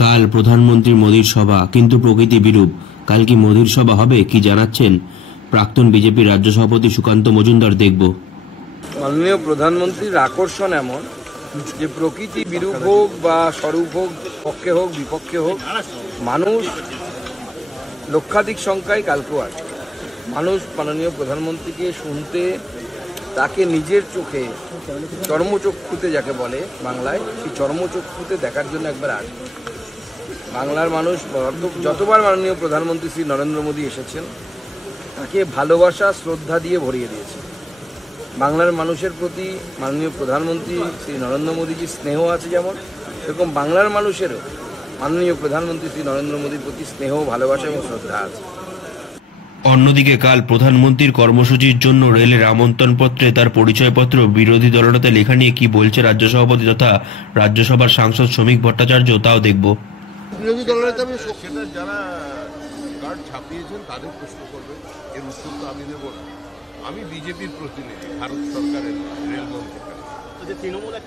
কাল প্রধানমন্ত্রী মোদীর সভা, কিন্তু প্রকৃতি বিরূপ। কাল কি মোদীর সভা হবে, কি জানাচ্ছেন প্রাক্তন বিজেপি রাজ্য সভাপতি সুকান্ত মজুমদার? দেখব। মাননীয় প্রধানমন্ত্রীর আকর্ষণ এমন যে প্রকৃতি বিরূপ হোক বা স্বরূপ হোক, পক্ষে হোক বিপক্ষে হোক, মানুষ লক্ষাধিক সংখ্যায় কালকেও আসে। মানুষ মাননীয় প্রধানমন্ত্রীকে শুনতে, তাকে নিজের চোখে, চর্মচক্ষুতে যাকে বলে বাংলায়, সেই চর্মচক্ষুতে দেখার জন্য একবার আসে। বাংলার মানুষ যতবার মাননীয় প্রধানমন্ত্রী শ্রী নরেন্দ্র মোদী এসেছেন, তাকে ভালোবাসা শ্রদ্ধা দিয়ে ভরিয়ে দিয়েছে। বাংলার মানুষের প্রতি মাননীয় প্রধানমন্ত্রী শ্রী নরেন্দ্র মোদীজির স্নেহ আছে, যেমন এরকম বাংলার মানুষেরও মাননীয় প্রধানমন্ত্রী শ্রী নরেন্দ্র মোদীর প্রতি স্নেহ, ভালোবাসা এবং শ্রদ্ধা আছে। অন্যদিকে কাল প্রধানমন্ত্রীর কর্মসূচির জন্য রেলের আমন্ত্রণপত্রে তার পরিচয়পত্র বিরোধী দলনেতা লেখা নিয়ে কি বলছে রাজ্য সভাপতি তথা রাজ্যসভার সাংসদ শ্রমিক ভট্টাচার্য, তাও দেখব। বিরোধী দলনেতা সেটা যারা কার্ড ছাপিয়েছেন তাদের প্রশ্ন করবে, এর উত্তর তো আমি দেব না। আমি বিজেপির প্রতিনিধি, ভারত সরকারের রেলমন্ত্রী। তৃণমূল একটা